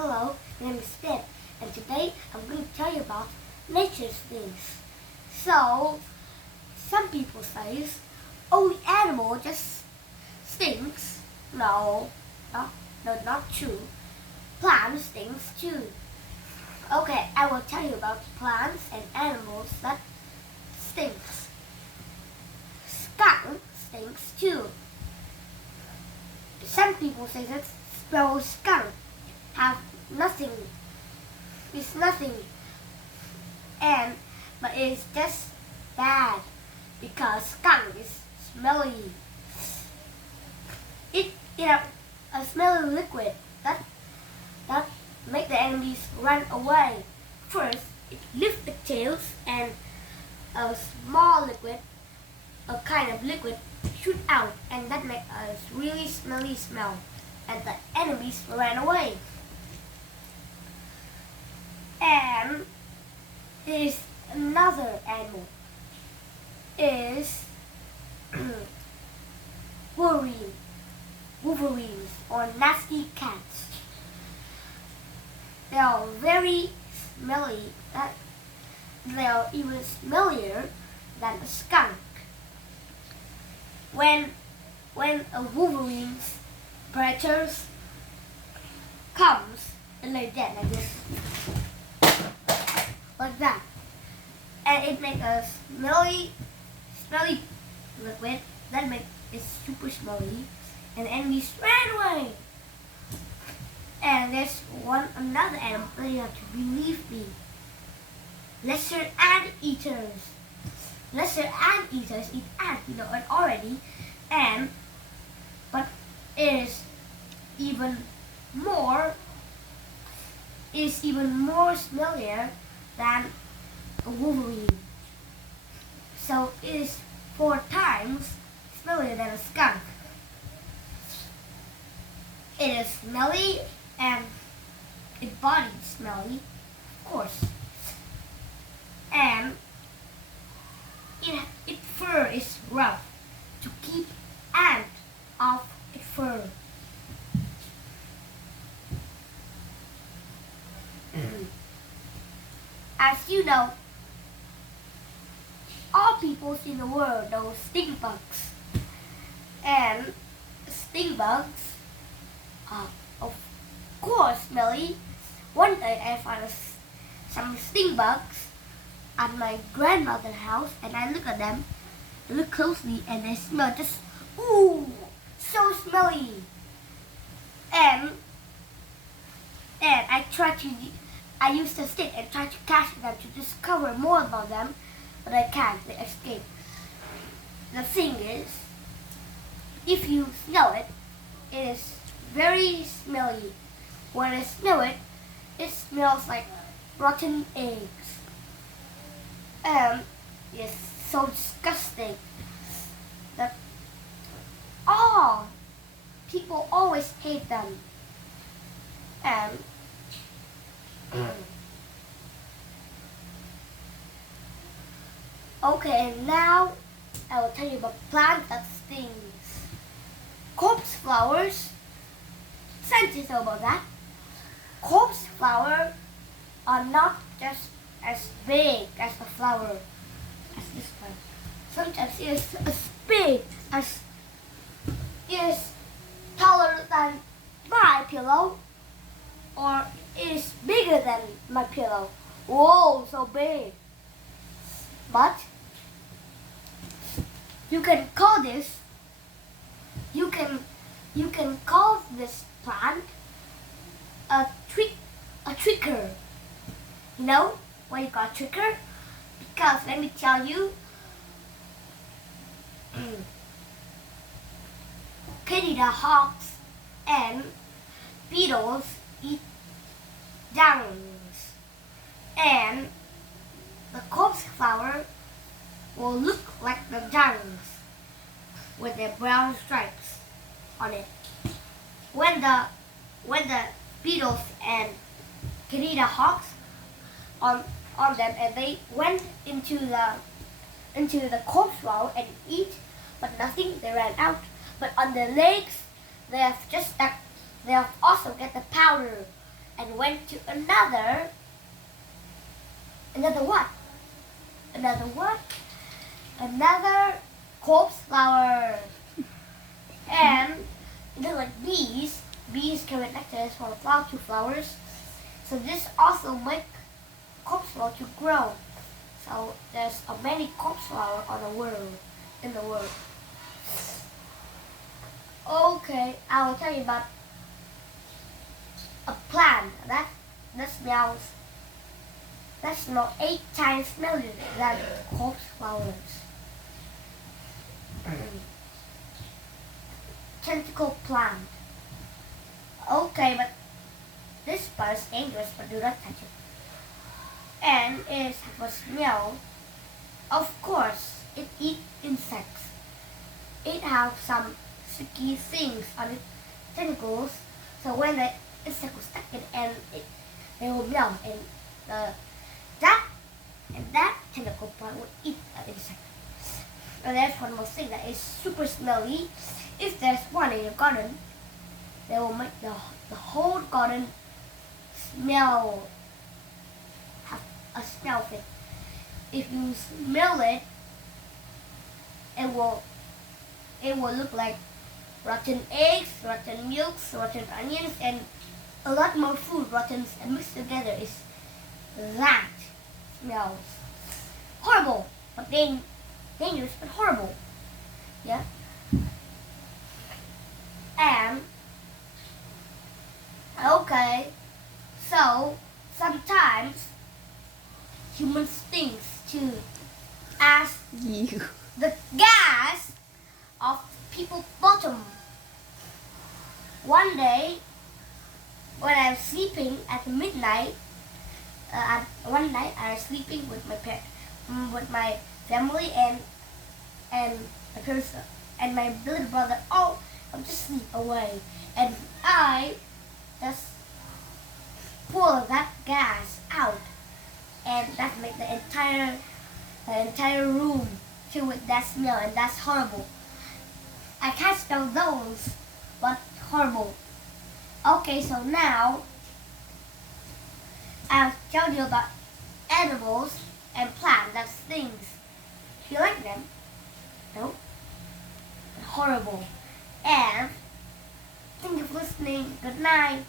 Hello, my name is Ted, and today I'm going to tell you about nature's things. So, some people say, oh, the animal just stinks. No, not true. Plants stinks too. Okay, I will tell you about plants and animals that stinks. Skunk stinks too. Some people say that smell skunk have nothing. It's nothing, but it's just bad because skunk is smelly. It a smelly liquid that make the enemies run away. First, it lifts the tails and a small liquid, a kind of liquid, shoot out, and that makes a really smelly smell, and the enemies ran away. And there is another animal, is wolverines or nasty cats. They are very smelly. They are even smellier than a skunk. When a wolverine's predators comes and lay dead like this, like that, and it makes a smelly liquid that makes it super smelly, and the enemies ran away. And there's another animal that you have to believe me. Lesser anteaters. Lesser anteaters eat ants, you know it already, but it is even more smellier than a wolverine. So it is 4 times smellier than a skunk. It is smelly and its body is smelly, of course. And its fur is rough to keep ants off its fur. As you know, all peoples in the world know stink bugs. And stink bugs are of course smelly. One day I found some stink bugs at my grandmother's house, and I look at them, I look closely, and they smell just, ooh, so smelly. And I used a stick and tried to catch them to discover more about them, but I can't, they escape. The thing is, if you smell it, it is very smelly. When I smell it, it smells like rotten eggs. And it's so disgusting that people always hate them. And okay, now I will tell you about plants that stings. Corpse flowers. Scientists know about that. Corpse flowers are not just as big as a flower as this one. Sometimes it is as big as it is taller than my pillow, or it is bigger than my pillow. Whoa, so big. But you can call this plant a tricker. You know why you call it tricker? Because let me tell you, Canada hawks and beetles eat dung, and the corpse flower will look like the dung with their brown stripes on it. When the beetles and Canada hawks on them, and they went into the corpse flower and eat, but nothing, they ran out. But on their legs, they have also get the powder and went to another what? Another what? Another corpse flower. And just like bees carry nectar from flower to flowers. So this also makes corpse flower to grow. So there's a many corpse flower in the world. Okay, I will tell you about a plant that smells 8 times smellier than corpse flowers. Tentacle plant. Okay, but this part is dangerous, but do not touch it. And it has a smell. Of course, it eats insects. It has some sticky things on its tentacles, so when the insect was stuck in and they will melt, and that tentacle plant will eat the insect. And there's one more thing that is super smelly. If there's one in your garden, they will make the whole garden have a smell of it. If you smell it, it will look like rotten eggs, rotten milks, rotten onions, and a lot more food rotten and mixed together. Is that smells horrible, but dangerous, but horrible. Yeah. And okay, so sometimes humans think to ask You. the gas of people's bottom. One day, when I was sleeping at midnight, one night I was sleeping with my family and my parents and my little brother. Oh, I'm just sleep away, and I just pull that gas out, and that made the entire room filled with that smell, and that's horrible. I can't smell those, but horrible. Okay, so now I'll tell you about animals and plants that stings. Do you like them? No? Horrible. And thank you for listening. Good night.